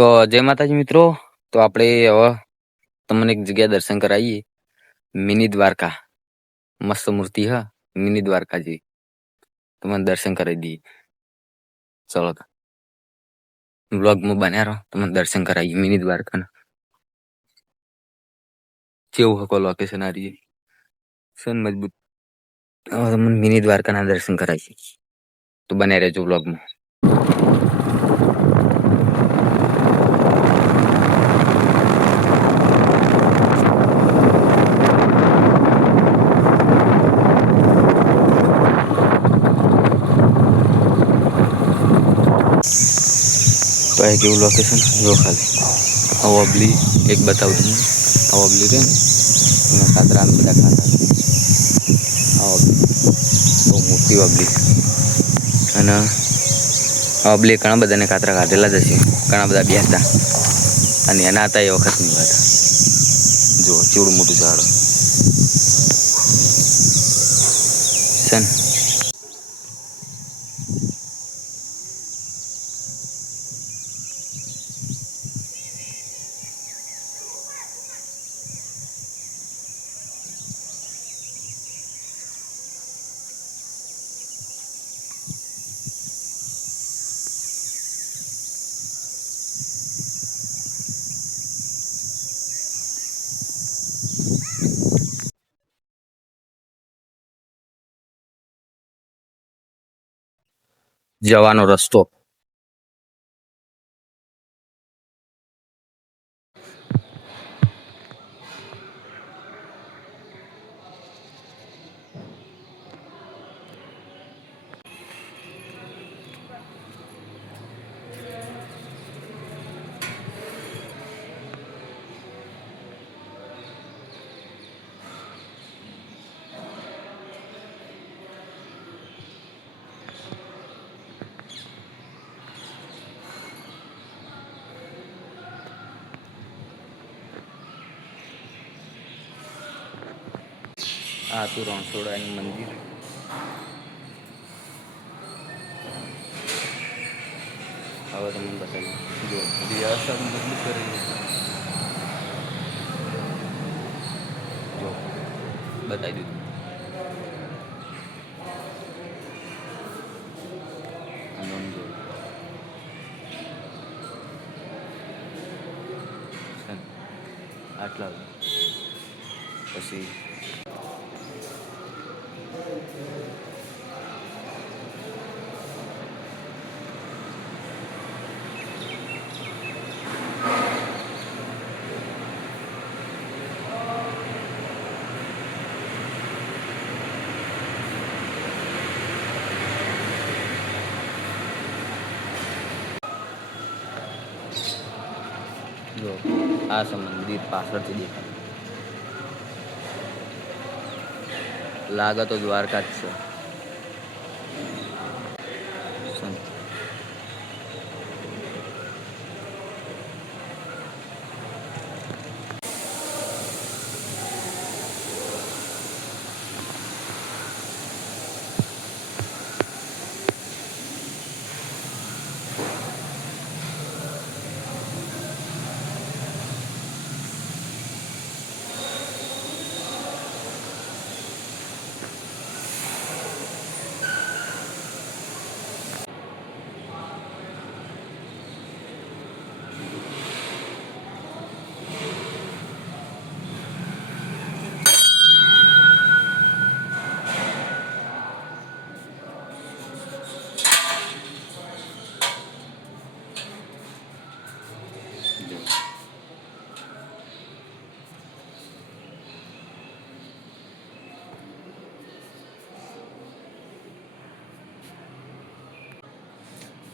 તો જય માતાજી મિત્રો. તો આપણે હવે તમને એક જગ્યા દર્શન કરાવીએ. મિની દ્વારકા, મસ્ત મૂર્તિ હા, મિની દ્વારકાજી. તમને દર્શન કરાવી દઈએ. ચલો બ્લોગમાં બન્યા રહો, તમને દર્શન કરાવીએ મિની દ્વારકાના. કેવું હકો લોકેશન આ રહીએ સન મજબૂત. હવે તમને મિની દ્વારકાના દર્શન કરાવીએ, તો બન્યા રહેજો બ્લોગમાં. તો આ કેવું લોકેશન જો ખાલી આ ઓબલી એક બતાવું તમને. આ ઓબલી રે ને એમાં કાતરા બધા ખાતા. આ ઓબલી બહુ મોટી ઓબલી. અને ઓબલી ઘણા બધાને કાતરા કાઢેલા જ હશે. ઘણા બધા બેસતા અને એના હતા એ વખતની વાત. જો ચેવડું મોટું ઝાડ છે ને. જવાનો રસ્તો. આ હતું રણછોડરાયનું મંદિર. હવે તમને બતાવી જો વ્યવસ્થા મજબૂત કરેલી છે. જો બતાવી દીધું. આટલા પછી જો આ છે મંદિર પાછળથી દેખાય. લાગે તો દ્વારકા જ છે.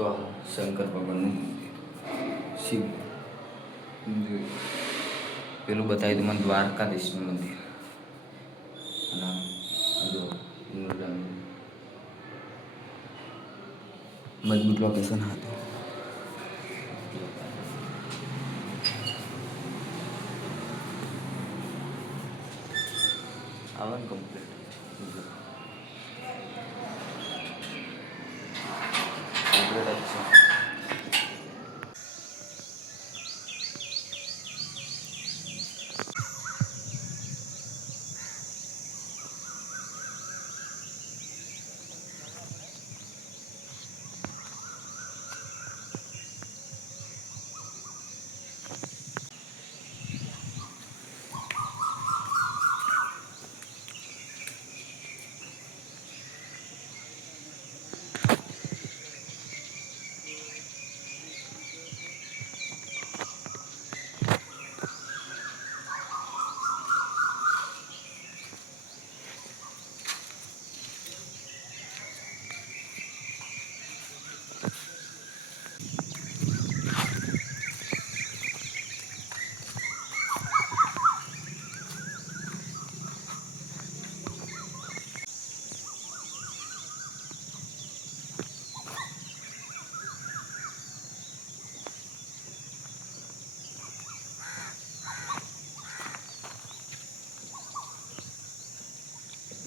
તો શંકર ભગવાનનું મંદિર, શિવ મંદિર. પેલું બતાવી દઉં મને દ્વારકાધીશનું મંદિર. અને જો મજબૂત લોકેશન હતું. આવન કમ્પ્લીટ.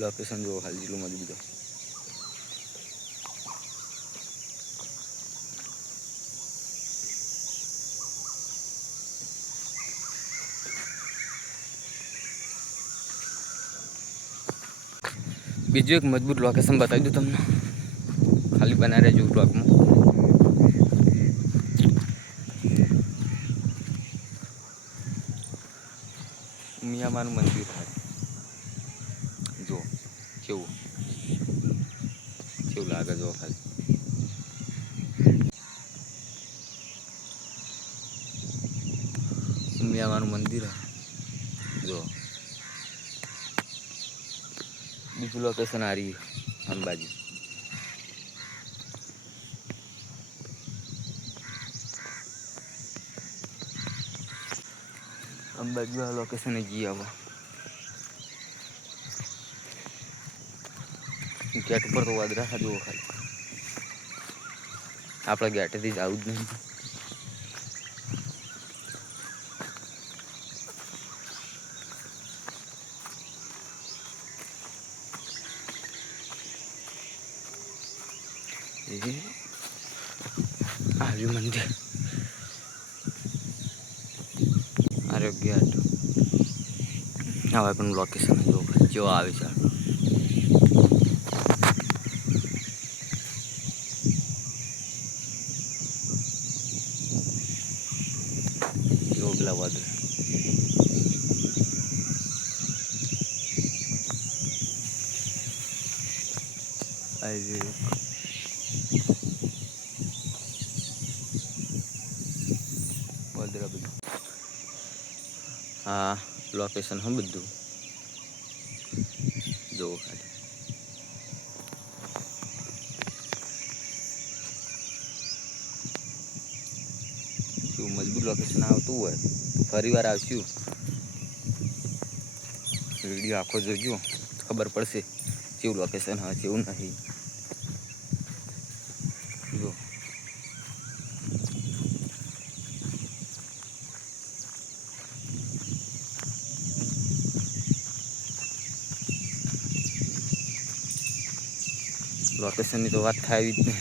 લોકેશન જુઓ ખાલી જેટલું મજબૂત. બીજું એક મજબૂત લોકેશન બતાવી દઉં તમને, ખાલી બનાવી રહેજો બ્લોગમાં. મિયામાનું મંદિર થાય જો કેવું કેવું લાગે જો ખાલી. મિયામાનું મંદિર જો. બીજું લોકેશન આ રહ્યું અંબાજી. અંબાજી આ લોકેશન જઈએ હવે. ગેટ ઉપર તો વાદરા જુઓ ખાલી, આપણે ગેટેથી જવું જ નહીં. આવ્યું મંદિર આરોગ્ય હવે પણ લોકેશન જો આવે છે. જો પેલા વાદળ આવી વાદળ બધું. હા લોકેશન હા બધું જોવો ખાલી. શું મજબૂત લોકેશન આવતું હોય તો ફરી વાર આવશું. વિડીયો આખો જોજો ખબર પડશે કેવું લોકેશન હા કેવું નહીં. જો લોકેશનની તો વાત થાય જ નહીં.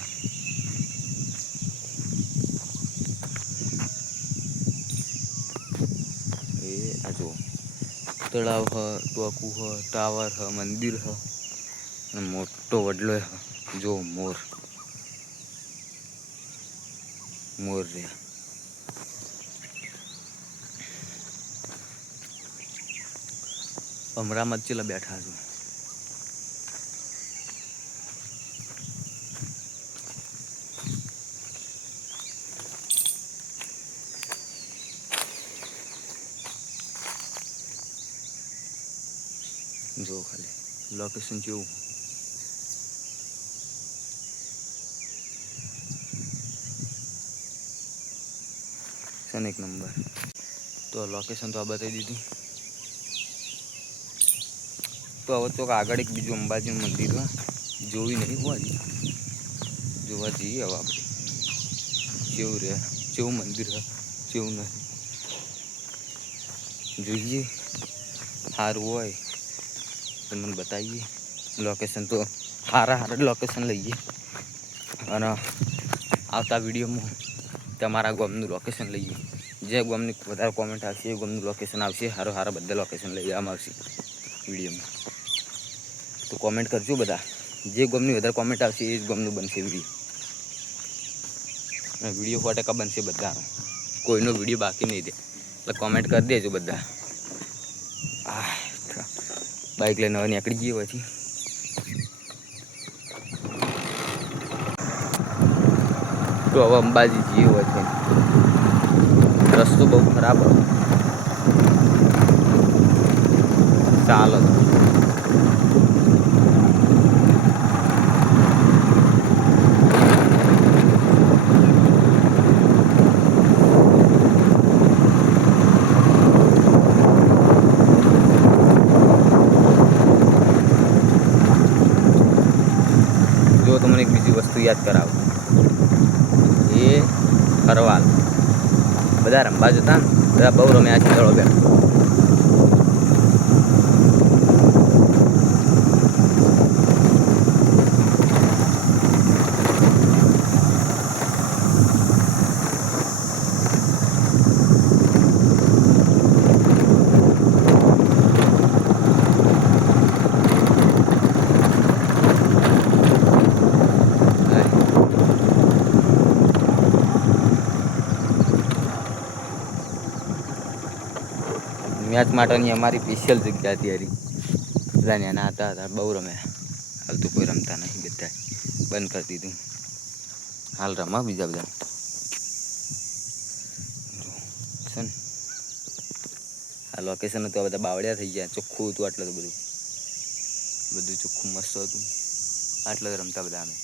એ આ જો તળાવ હ, ટોકું હ, ટાવર હ, મંદિર હ અને મોટો વડલો હ. જો મોર મોર રહ્યા. ભમરામાં જ ચેલા બેઠા છો. જો ખાલી લોકેશન જેવું છે ને એક નંબર. તો લોકેશન તો આ બતાવી દીધું. તો હવે તો આગળ એક બીજું અંબાજીનું મંદિર હોય જોવી નહીં હોય જોવા જઈએ. હવે આપણે કેવું રહે કેવું મંદિર હ કેવું નહીં જોઈએ. સારું હોય તો મને બતાવીએ. લોકેશન તો સારા લોકેશન લઈએ અને આવતા વિડીયોમાં તમારા ગામનું લોકેશન લઈએ. જે ગામની વધારે કોમેન્ટ આવશે એ ગામનું લોકેશન આવશે. સારા બધા લોકેશન લઈ જવામાં આવશે વિડીયોમાં. તો કોમેન્ટ કરજો બધા. જે ગામની વધારે કોમેન્ટ આવશે એ જ ગામનું બનશે વિડીયો. અને વિડીયો 100% બનશે બધાનો. કોઈનો વિડીયો બાકી નહીં રહે. એટલે કોમેન્ટ કરી દેજો બધા. બાઇક લઈને હવે નીકળી જઈએ પછી. તો હવે અંબાજી જઈએ હોય છે. રસ્તો બહુ ખરાબ હતો. ચાલો જો તમને એક બીજી વસ્તુ યાદ કરાવું. એ ખરવાલ બધા રમવા જતા ને બધા બહુ રમ્યા છે. ચલો બેઠ મેચ માટેની અમારી સ્પેશિયલ જગ્યા હતી હારી. બધા નાના હતા બહુ રમ્યા. હાલ તો કોઈ રમતા નહીં, બધા બંધ કરી દીધું. હાલ રમા બીજા બધા છે ને. આ લોકેશન હતું, બધા બાવળિયા થઈ ગયા. ચોખ્ખું હતું, આટલું બધું ચોખ્ખું મસ્ત હતું. આટલા જ રમતા બધા અમે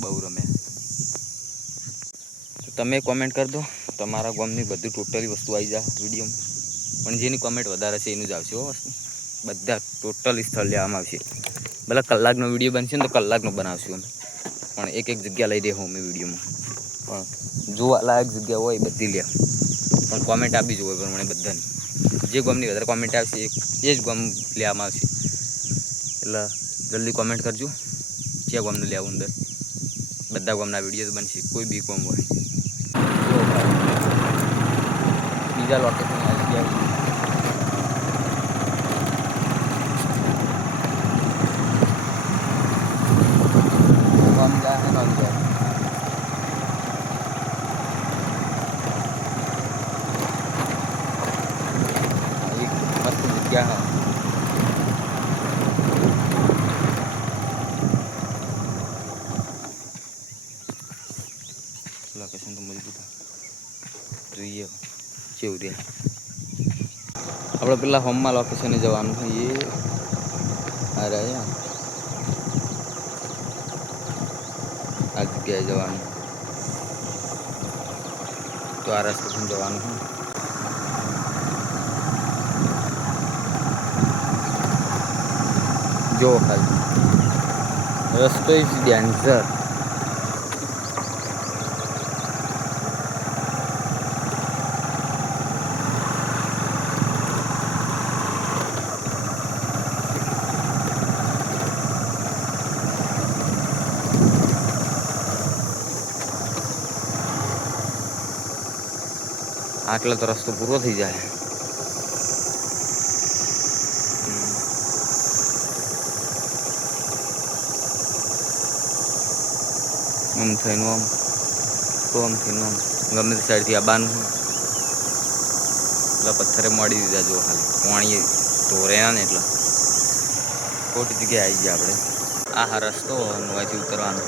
બહુ રમ્યા. તો તમે કોમેન્ટ કરી દો, તમારા ગામની બધી ટોટલી વસ્તુ આવી જાય વિડીયોમાં. પણ જેની કોમેન્ટ વધારે છે એનું જ આવશે. વસ્તુ બધા ટોટલી સ્થળ લેવામાં આવશે. ભલે કલાકનો વિડીયો બનશે ને તો કલાકનો બનાવશું અમે, પણ એક એક જગ્યા લઈ દેવું અમે વિડીયોમાં. પણ જોવાલાયક જગ્યા હોય બધી લે, પણ કોમેન્ટ આપી જ હોય પ્રમાણે બધાની. જે ગામની વધારે કોમેન્ટ આવશે એ જ ગામ લેવામાં આવશે. એટલે જલ્દી કોમેન્ટ કરજો ક્યાં ગામને લેવું અંદર. બધા ગામના વિડીયો બનશે, કોઈ બી ગામ હોય. બીજા લોકેશન આવી ગયા. ગામ જાય ને આવી જાય. એક મસ્ત જગ્યા લોકેશન તો મજબૂત જોઈએ કેવું રે. આપણે પેલા હોમમાં લોકેશને જવાનું છે. અરે આ જગ્યાએ જવાનું તો આ રસ્તાથી જવાનું છે. જો ખાલી રસ્તો ઇઝ ડેન્જર. આટલો તો રસ્તો પૂરો થઈ જાય. આમ થઈને આમ તો આમ થઈને આમ ગમે તે સાઈડથી આવવાનું. એટલે પથ્થરે મળી દીધા. જો ખાલી પાણી ધોર્યા ને એટલે ખોટી જગ્યાએ આવી ગયા આપણે. આ હા રસ્તો અહીંથી ઉતરવાનો.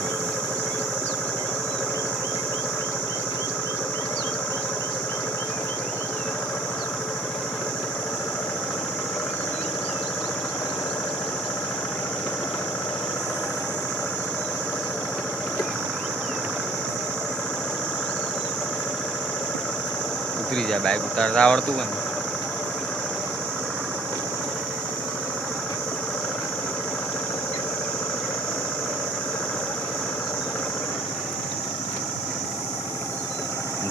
ઉતરી જાય, બાઇક ઉતારતા આવડતું હોય ને.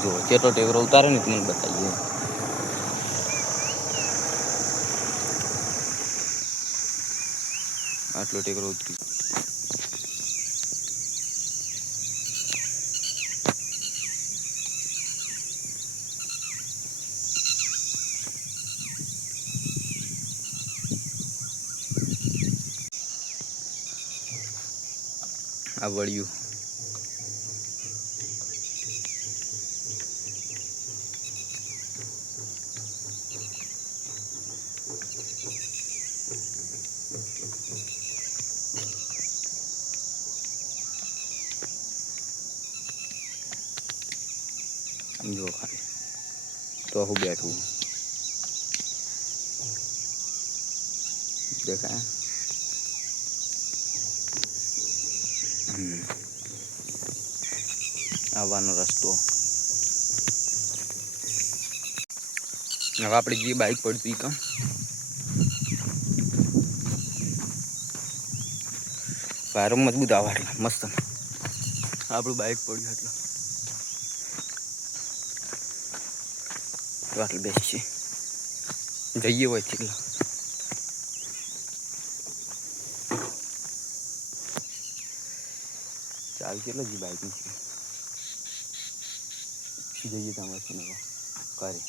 જો ચેટલો ટેકરો ઉતારે ને મને બતાવીએ. આટલો ટેકરો ઉતરી આ વળ્યું. જો ખાલી તો હું બેઠું દેખાય. આવવાનો રસ્તો. હવે આપણે જે બાઇક પડતી તો વાયરો મજબૂત આવે એટલે મસ્ત. આપણું બાઇક પડ્યું એટલે તો આટલું બેસ્ટ છે. જઈએ હોય એટલે ચાલ કેટલો જી બાઇકની છે. જઈએ તમારે કરે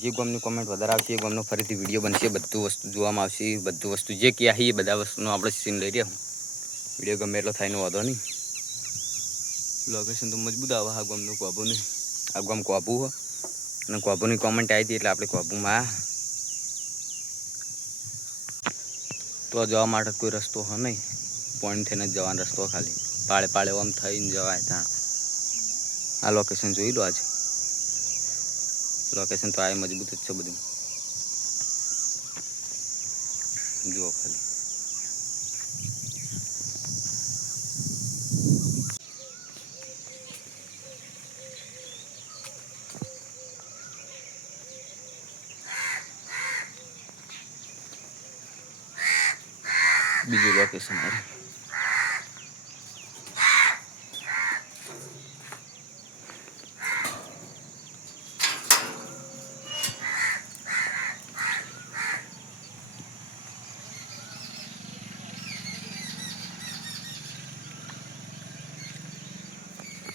જે ગામની કોમેન્ટ વધારે આવશે એ ગામનો ફરીથી વિડીયો બનશે. બધું વસ્તુ જોવામાં આવશે. બધું વસ્તુ જે ક્યાં એ બધા વસ્તુનો આપણે સીન લઈ રહ્યા. વિડીયો ગમે એટલો થાય વાંધો નહીં. લોકેશન તો મજબૂત આવે. આ ગામનું કોબું નહીં. આ ગામ કોબું હોય અને કોબુની કોમેન્ટ આવી હતી એટલે આપણે કોબુમાં તો જવા માટે કોઈ રસ્તો હોય નહીં, પોઈન્ટ થઈને જ જવાનો રસ્તો ખાલી પાળે પાળે આમ થઈને જવાય. ત્યાં આ લોકેશન જોઈ લો. આજે લોકેશન તો આ મજબૂત જ છે બધું, જુઓ ખાલી. બીજું લોકેશન આવે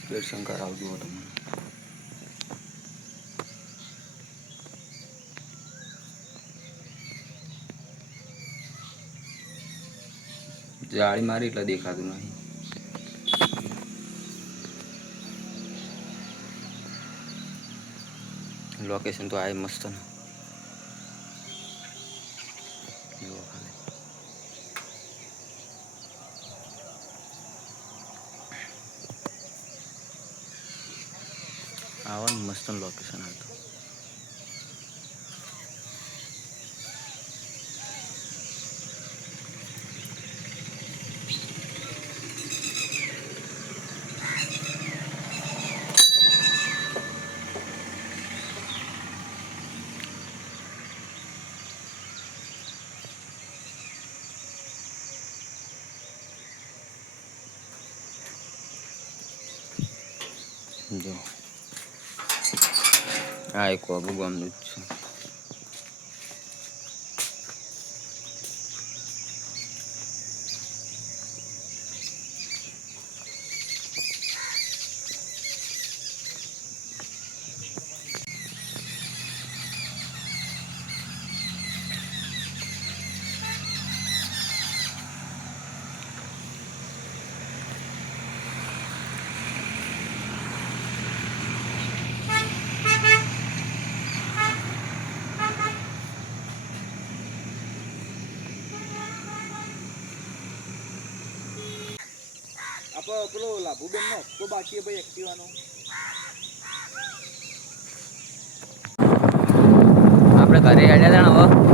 દર્શન કરાવજો તમને. જાળી મારી એટલે દેખાતું નહીં. લોકેશન તો આ મસ્ત ને, જુઓ ખાલી. આવા મસ્ત લોકેશન હતું. જો આ એક કોબુ ગામનું જ છે. પેલો લાભુબેન નો હપ્તો બાકી ભાઈ એક્ટિવાનો. આપણે ઘરે હેડ્યા હતા ને હવે